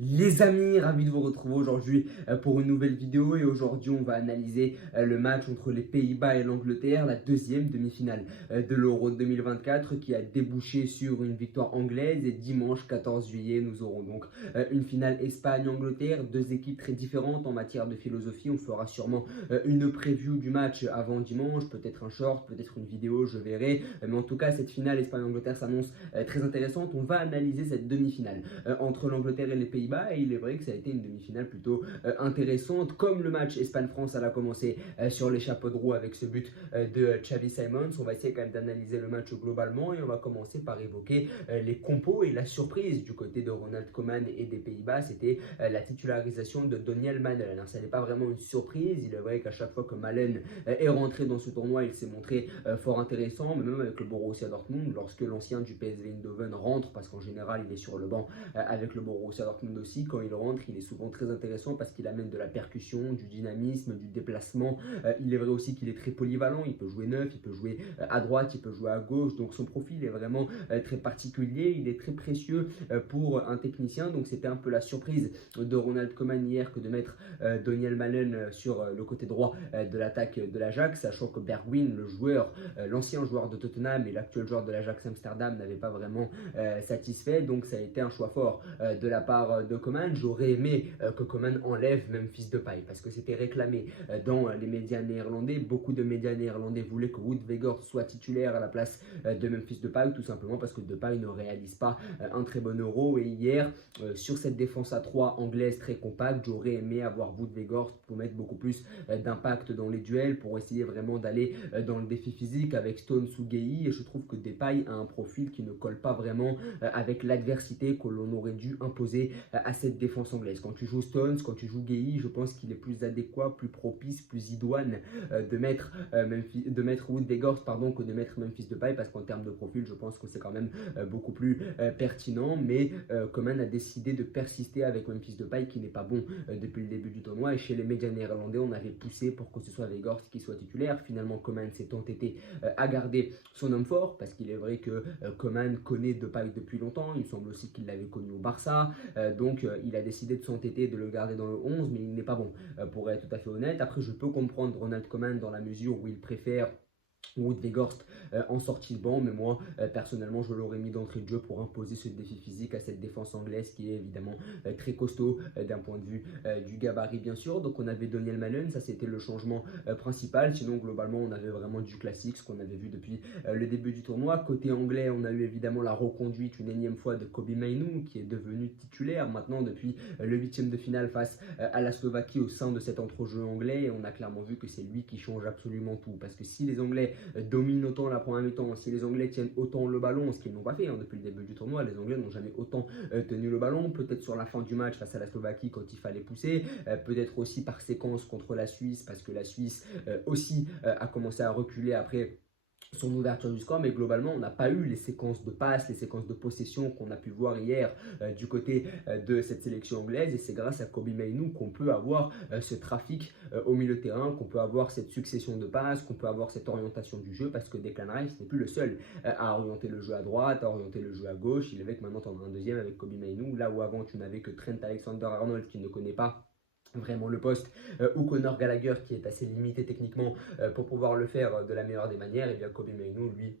Les amis, ravi de vous retrouver aujourd'hui pour une nouvelle vidéo et aujourd'hui on va analyser le match entre les Pays-Bas et l'Angleterre, la deuxième demi-finale de l'Euro 2024 qui a débouché sur une victoire anglaise et dimanche 14 juillet nous aurons donc une finale Espagne-Angleterre, deux équipes très différentes en matière de philosophie. On fera sûrement une preview du match avant dimanche, peut-être un short, peut-être une vidéo, je verrai, mais en tout cas cette finale Espagne-Angleterre s'annonce très intéressante. On va analyser cette demi-finale entre l'Angleterre et les Pays-Bas et il est vrai que ça a été une demi-finale plutôt intéressante, comme le match Espagne-France. Elle a commencé sur les chapeaux de roue avec ce but de Xavi Simons. On va essayer quand même d'analyser le match globalement et on va commencer par évoquer les compos et la surprise du côté de Ronald Koeman et des Pays-Bas. C'était la titularisation de Donyell Malen. Alors ça n'est pas vraiment une surprise, il est vrai qu'à chaque fois que Malen est rentré dans ce tournoi, il s'est montré fort intéressant, mais même avec le Borussia Dortmund, lorsque l'ancien du PSV Eindhoven rentre, parce qu'en général il est sur le banc avec le Borussia Dortmund aussi, quand il rentre, il est souvent très intéressant parce qu'il amène de la percussion, du dynamisme, du déplacement. Il est vrai aussi qu'il est très polyvalent, il peut jouer neuf, il peut jouer à droite, il peut jouer à gauche, donc son profil est vraiment très particulier, il est très précieux pour un technicien, donc c'était un peu la surprise de Ronald Koeman hier que de mettre Donyell Malen sur le côté droit de l'attaque de l'Ajax, sachant que Bergwijn, le joueur, l'ancien joueur de Tottenham et l'actuel joueur de l'Ajax Amsterdam n'avait pas vraiment satisfait, donc ça a été un choix fort de la part de Koeman. J'aurais aimé que Koeman enlève Memphis Depay parce que c'était réclamé dans les médias néerlandais. Beaucoup de médias néerlandais voulaient que Wout Weghorst soit titulaire à la place de Memphis Depay, tout simplement parce que Depay ne réalise pas un très bon Euro. Et hier, sur cette défense à 3 anglaise très compacte, j'aurais aimé avoir Wout Weghorst pour mettre beaucoup plus d'impact dans les duels, pour essayer vraiment d'aller dans le défi physique avec Stones ou Gueye. Et je trouve que Depay a un profil qui ne colle pas vraiment avec l'adversité que l'on aurait dû imposer à cette défense anglaise. Quand tu joues Stones, quand tu joues Gueye, je pense qu'il est plus adéquat, plus propice, plus idoine de mettre Wout Weghorst que de mettre Memphis Depay, parce qu'en termes de profil, je pense que c'est quand même beaucoup plus pertinent. Mais Koeman a décidé de persister avec Memphis Depay qui n'est pas bon depuis le début du tournoi. Et chez les médias néerlandais, on avait poussé pour que ce soit Weghorst qui soit titulaire. Finalement, Koeman s'est entêté à garder son homme fort, parce qu'il est vrai que Koeman connaît Depay depuis longtemps. Il semble aussi qu'il l'avait connu au Barça. Donc il a décidé de s'entêter de le garder dans le 11, mais il n'est pas bon, pour être tout à fait honnête. Après, je peux comprendre Ronald Koeman dans la mesure où il préfère Wout Weghorst en sortie de banc, mais moi personnellement je l'aurais mis d'entrée de jeu pour imposer ce défi physique à cette défense anglaise qui est évidemment très costaud d'un point de vue du gabarit bien sûr. Donc on avait Donyell Malen, ça c'était le changement principal. Sinon globalement on avait vraiment du classique, ce qu'on avait vu depuis le début du tournoi. Côté anglais, on a eu évidemment la reconduite une énième fois de Kobbie Mainoo qui est devenu titulaire maintenant depuis le huitième de finale face à la Slovaquie au sein de cet entrejeu anglais, et on a clairement vu que c'est lui qui change absolument tout, parce que si les Anglais dominent autant la première mi-temps, si les Anglais tiennent autant le ballon, ce qu'ils n'ont pas fait depuis le début du tournoi, les Anglais n'ont jamais autant tenu le ballon, peut-être sur la fin du match face à la Slovaquie quand il fallait pousser, peut-être aussi par séquence contre la Suisse, parce que la Suisse aussi a commencé à reculer après son ouverture du score, mais globalement on n'a pas eu les séquences de passes, les séquences de possession qu'on a pu voir hier du côté de cette sélection anglaise, et c'est grâce à Kobbie Mainoo qu'on peut avoir ce trafic au milieu de terrain, qu'on peut avoir cette succession de passes, qu'on peut avoir cette orientation du jeu, parce que Declan Rice n'est plus le seul à orienter le jeu à droite, à orienter le jeu à gauche. Il est vrai que maintenant tu en as un deuxième avec Kobbie Mainoo, là où avant tu n'avais que Trent Alexander-Arnold qui ne connaît pas vraiment le poste, ou Conor Gallagher qui est assez limité techniquement pour pouvoir le faire de la meilleure des manières. Et bien Kobbie Mainoo lui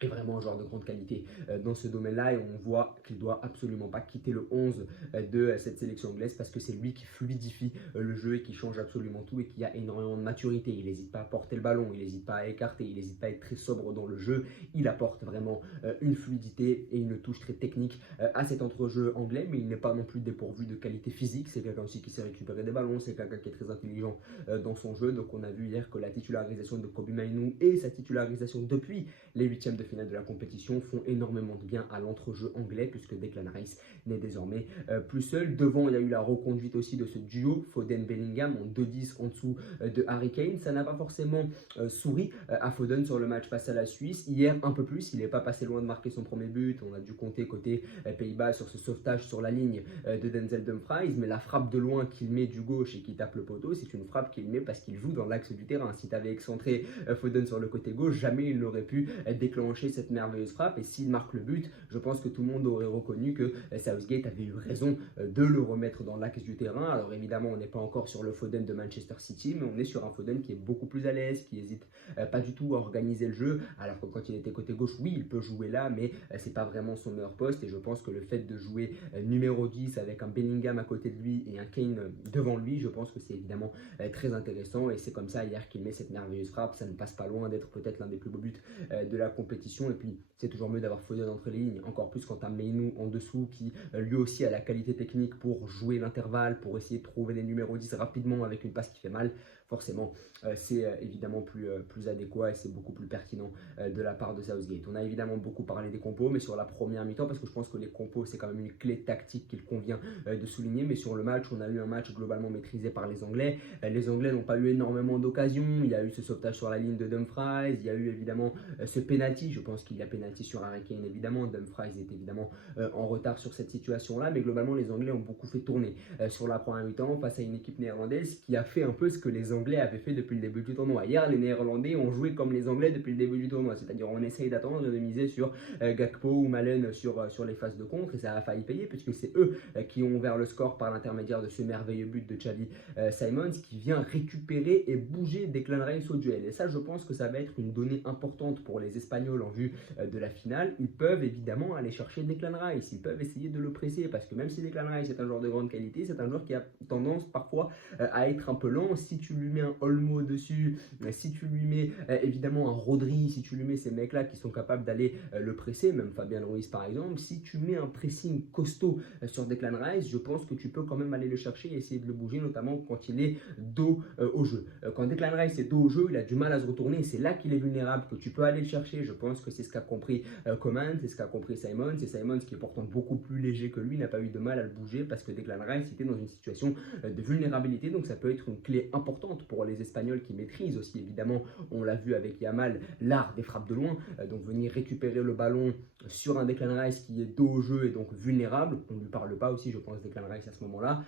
est vraiment un joueur de grande qualité dans ce domaine-là, et on voit qu'il doit absolument pas quitter le 11 de cette sélection anglaise, parce que c'est lui qui fluidifie le jeu et qui change absolument tout et qui a énormément de maturité. Il n'hésite pas à porter le ballon, il n'hésite pas à écarter, il n'hésite pas à être très sobre dans le jeu. Il apporte vraiment une fluidité et une touche très technique à cet entrejeu anglais, mais il n'est pas non plus dépourvu de qualité physique. C'est quelqu'un aussi qui sait récupérer des ballons, c'est quelqu'un qui est très intelligent dans son jeu. Donc on a vu hier que la titularisation de Kobbie Mainoo et sa titularisation depuis les huitièmes de finale de la compétition font énormément de bien à l'entrejeu anglais, puisque Declan Rice n'est désormais plus seul. Devant, il y a eu la reconduite aussi de ce duo Foden-Bellingham en 2-10 en dessous de Harry Kane. Ça n'a pas forcément souri à Foden sur le match face à la Suisse. Hier, un peu plus, il n'est pas passé loin de marquer son premier but. On a dû compter côté Pays-Bas sur ce sauvetage sur la ligne de Denzel Dumfries, mais la frappe de loin qu'il met du gauche et qui tape le poteau, c'est une frappe qu'il met parce qu'il joue dans l'axe du terrain. Si tu avais excentré Foden sur le côté gauche, jamais il n'aurait pu déclencher déclencher cette merveilleuse frappe. Et s'il marque le but, je pense que tout le monde aurait reconnu que Southgate avait eu raison de le remettre dans l'axe du terrain. Alors évidemment, on n'est pas encore sur le Foden de Manchester City, mais on est sur un Foden qui est beaucoup plus à l'aise, qui hésite pas du tout à organiser le jeu. Alors que quand il était côté gauche, oui, il peut jouer là, mais c'est pas vraiment son meilleur poste. Et je pense que le fait de jouer numéro 10 avec un Bellingham à côté de lui et un Kane devant lui, je pense que c'est évidemment très intéressant. Et c'est comme ça hier qu'il met cette merveilleuse frappe. Ça ne passe pas loin d'être peut-être l'un des plus beaux buts de la compétition. Et puis c'est toujours mieux d'avoir Foden entre les lignes, encore plus quand tu as Mainoo en dessous qui lui aussi a la qualité technique pour jouer l'intervalle, pour essayer de trouver les numéros 10 rapidement avec une passe qui fait mal. Forcément, c'est évidemment plus adéquat et c'est beaucoup plus pertinent de la part de Southgate. On a évidemment beaucoup parlé des compos, mais sur la première mi-temps, parce que je pense que les compos, c'est quand même une clé tactique qu'il convient de souligner, mais sur le match, on a eu un match globalement maîtrisé par les Anglais. Les Anglais n'ont pas eu énormément d'occasions, il y a eu ce sauvetage sur la ligne de Dumfries, il y a eu évidemment ce penalty, je pense qu'il y a penalty sur Harry Kane évidemment, Dumfries est évidemment en retard sur cette situation-là, mais globalement les Anglais ont beaucoup fait tourner sur la première mi-temps face à une équipe néerlandaise qui a fait un peu ce que les Anglais avaient fait depuis le début du tournoi. Hier, les Néerlandais ont joué comme les Anglais depuis le début du tournoi, c'est-à-dire on essaye d'attendre de miser sur Gakpo ou Malen sur les phases de contre, et ça a failli payer puisque c'est eux qui ont ouvert le score par l'intermédiaire de ce merveilleux but de Xavi Simons qui vient récupérer et bouger Declan Rice au duel. Et ça, je pense que ça va être une donnée importante pour les Espagnols en vue de la finale. Ils peuvent évidemment aller chercher Declan Rice, ils peuvent essayer de le presser parce que même si Declan Rice est un joueur de grande qualité, c'est un joueur qui a tendance parfois à être un peu lent. Si tu lui mets un Olmo dessus, si tu lui mets évidemment un Rodri, si tu lui mets ces mecs-là qui sont capables d'aller le presser, même Fabien Ruiz par exemple, si tu mets un pressing costaud sur Declan Rice, je pense que tu peux quand même aller le chercher et essayer de le bouger, notamment quand il est dos au jeu. Quand Declan Rice est dos au jeu, il a du mal à se retourner et c'est là qu'il est vulnérable, que tu peux aller le chercher. Je pense que c'est ce qu'a compris Coman, c'est ce qu'a compris Simons, et Simons qui est pourtant beaucoup plus léger que lui n'a pas eu de mal à le bouger parce que Declan Rice était dans une situation de vulnérabilité, donc ça peut être une clé importante pour les Espagnols qui maîtrisent aussi évidemment, on l'a vu avec Yamal, l'art des frappes de loin, donc venir récupérer le ballon sur un Declan Rice qui est dos au jeu et donc vulnérable, on ne lui parle pas aussi je pense Declan Rice à ce moment-là,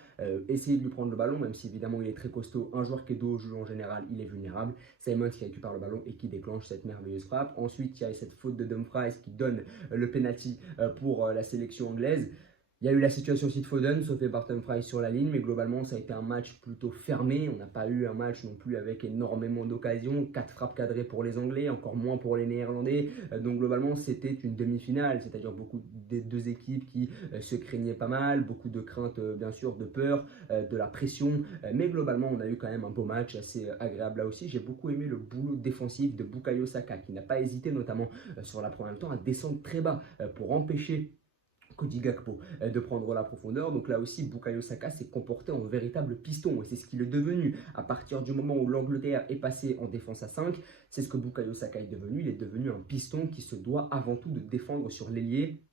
essayer de lui prendre le ballon, même si évidemment il est très costaud, un joueur qui est dos au jeu en général il est vulnérable, Simons qui récupère le ballon et qui déclenche cette merveilleuse frappe. Ensuite il y a cette faute de Dumfries qui donne le penalty pour la sélection anglaise. Il y a eu la situation aussi de Foden, sauf par Dumfries sur la ligne, mais globalement ça a été un match plutôt fermé. On n'a pas eu un match non plus avec énormément d'occasions, 4 frappes cadrées pour les Anglais, encore moins pour les Néerlandais. Donc globalement c'était une demi-finale, c'est-à-dire beaucoup des deux équipes qui se craignaient pas mal, beaucoup de craintes bien sûr, de peur, de la pression, mais globalement on a eu quand même un beau match assez agréable là aussi. J'ai beaucoup aimé le boulot défensif de Bukayo Saka qui n'a pas hésité notamment sur la première mi-temps à descendre très bas pour empêcher Cody Gakpo de prendre la profondeur. Donc là aussi, Bukayo Saka s'est comporté en véritable piston et c'est ce qu'il est devenu à partir du moment où l'Angleterre est passée en défense à 5. C'est ce que Bukayo Saka est devenu. Il est devenu un piston qui se doit avant tout de défendre sur l'ailier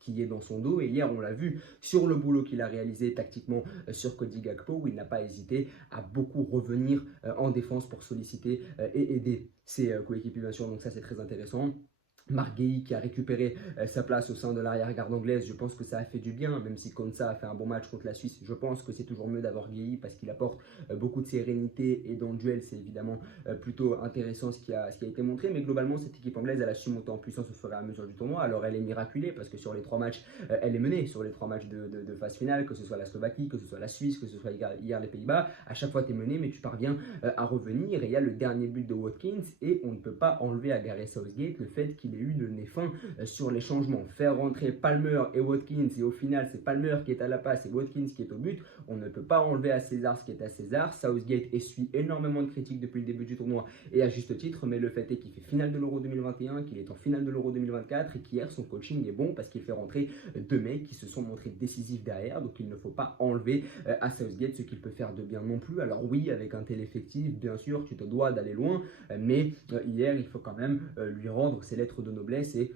qui est dans son dos. Et hier, on l'a vu sur le boulot qu'il a réalisé tactiquement sur Cody Gakpo, où il n'a pas hésité à beaucoup revenir en défense pour solliciter et aider ses coéquipiers, bien sûr. Donc ça, c'est très intéressant. Marc Guéhi qui a récupéré sa place au sein de l'arrière-garde anglaise, je pense que ça a fait du bien, même si Konsa a fait un bon match contre la Suisse. Je pense que c'est toujours mieux d'avoir Guéhi parce qu'il apporte beaucoup de sérénité et dans le duel, c'est évidemment plutôt intéressant ce qui a été montré. Mais globalement, cette équipe anglaise, elle a su monter en puissance au fur et à mesure du tournoi. Alors, elle est miraculée parce que sur les 3 matchs, elle est menée sur les 3 matchs de phase finale, que ce soit la Slovaquie, que ce soit la Suisse, que ce soit hier les Pays-Bas. À chaque fois, tu es mené, mais tu parviens à revenir. Et il y a le dernier but de Watkins et on ne peut pas enlever à Gareth Southgate le fait qu'il ait eu le nez fin sur les changements. Faire rentrer Palmer et Watkins et au final c'est Palmer qui est à la passe et Watkins qui est au but. On ne peut pas enlever à César ce qui est à César. Southgate essuie énormément de critiques depuis le début du tournoi et à juste titre, mais le fait est qu'il fait finale de l'Euro 2021, qu'il est en finale de l'Euro 2024 et qu'hier son coaching est bon parce qu'il fait rentrer 2 mecs qui se sont montrés décisifs derrière, donc il ne faut pas enlever à Southgate ce qu'il peut faire de bien non plus. Alors oui, avec un tel effectif, bien sûr tu te dois d'aller loin, mais hier il faut quand même lui rendre ses lettres de noblesse. C'est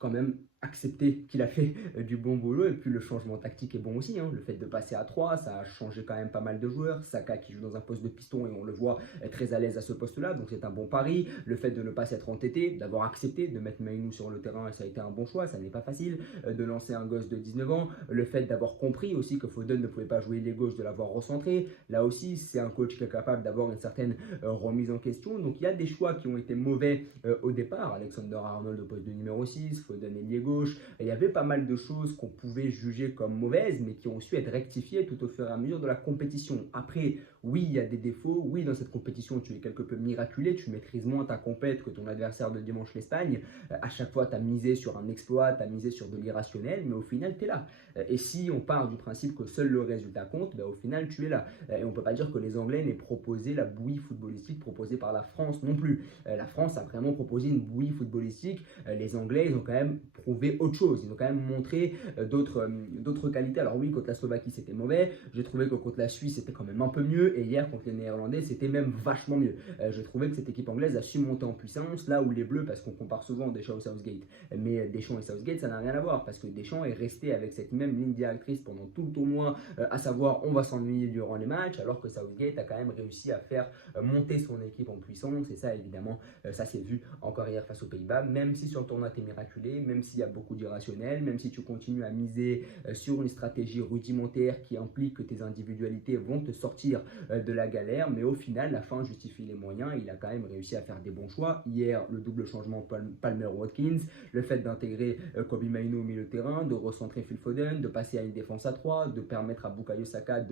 quand même accepter qu'il a fait du bon boulot et puis le changement tactique est bon aussi, hein. Le fait de passer à 3, ça a changé quand même pas mal de joueurs. Saka qui joue dans un poste de piston et on le voit est très à l'aise à ce poste-là, donc c'est un bon pari. Le fait de ne pas s'être entêté, d'avoir accepté de mettre Mainou sur le terrain, ça a été un bon choix, ça n'est pas facile. De lancer un gosse de 19 ans, le fait d'avoir compris aussi que Foden ne pouvait pas jouer les gauches, de l'avoir recentré, là aussi c'est un coach qui est capable d'avoir une certaine remise en question. Donc il y a des choix qui ont été mauvais au départ. Alexander-Arnold au poste de numéro 6, Foden ailier gauche. Il y avait pas mal de choses qu'on pouvait juger comme mauvaises, mais qui ont su être rectifiées tout au fur et à mesure de la compétition. Après, oui, il y a des défauts. Oui, dans cette compétition, tu es quelque peu miraculé. Tu maîtrises moins ta compète que ton adversaire de dimanche, l'Espagne. À chaque fois, tu as misé sur un exploit, tu as misé sur de l'irrationnel, mais au final, tu es là. Et si on part du principe que seul le résultat compte, ben, au final, tu es là. Et on ne peut pas dire que les Anglais n'aient proposé la bouillie footballistique proposée par la France non plus. La France a vraiment proposé une bouillie footballistique. Les Anglais, ils ont quand même prouvé autre chose. Ils ont quand même montré d'autres qualités. Alors oui, contre la Slovaquie, c'était mauvais. J'ai trouvé que contre la Suisse, c'était quand même un peu mieux. Et hier, contre les Néerlandais, c'était même vachement mieux. J'ai trouvé que cette équipe anglaise a su monter en puissance, là où les Bleus, parce qu'on compare souvent Deschamps et Southgate, mais Deschamps et Southgate, ça n'a rien à voir, parce que Deschamps est resté avec cette même ligne directrice pendant tout le tournoi, à savoir on va s'ennuyer durant les matchs, alors que Southgate a quand même réussi à faire monter son équipe en puissance, et ça évidemment, ça s'est vu encore hier face aux Pays-Bas, même si sur le tournoi t'es miraculé, même s'il y a beaucoup d'irrationnel, même si tu continues à miser sur une stratégie rudimentaire qui implique que tes individualités vont te sortir de la galère, mais au final, la fin justifie les moyens. Il a quand même réussi à faire des bons choix. Hier, le double changement Palmer-Watkins, le fait d'intégrer Kobbie Mainoo au milieu de terrain, de recentrer Phil Foden, de passer à une défense à 3, de permettre à Bukayo Saka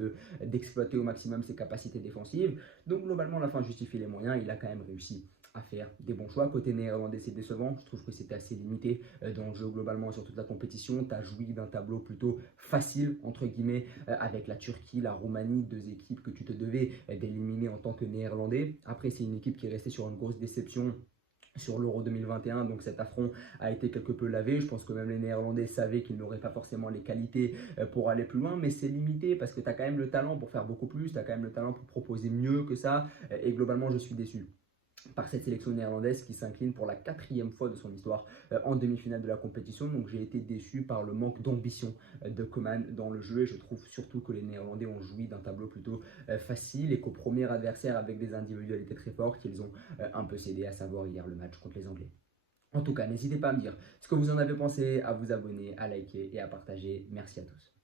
d'exploiter au maximum ses capacités défensives. Donc globalement, la fin justifie les moyens. Il a quand même réussi à faire des bons choix. Côté néerlandais, c'est décevant. Je trouve que c'était assez limité dans le jeu globalement sur toute la compétition. Tu as joui d'un tableau plutôt facile, entre guillemets, avec la Turquie, la Roumanie, deux équipes que tu te devais d'éliminer en tant que néerlandais. Après, c'est une équipe qui est restée sur une grosse déception sur l'Euro 2021, donc cet affront a été quelque peu lavé. Je pense que même les Néerlandais savaient qu'ils n'auraient pas forcément les qualités pour aller plus loin, mais c'est limité parce que tu as quand même le talent pour faire beaucoup plus, tu as quand même le talent pour proposer mieux que ça, et globalement je suis déçu par cette sélection néerlandaise qui s'incline pour la 4e fois de son histoire en demi-finale de la compétition. Donc j'ai été déçu par le manque d'ambition de Coman dans le jeu, et je trouve surtout que les Néerlandais ont joui d'un tableau plutôt facile et qu'au premier adversaire avec des individualités très fortes, ils ont un peu cédé, à savoir hier le match contre les Anglais. En tout cas, n'hésitez pas à me dire ce que vous en avez pensé, à vous abonner, à liker et à partager. Merci à tous.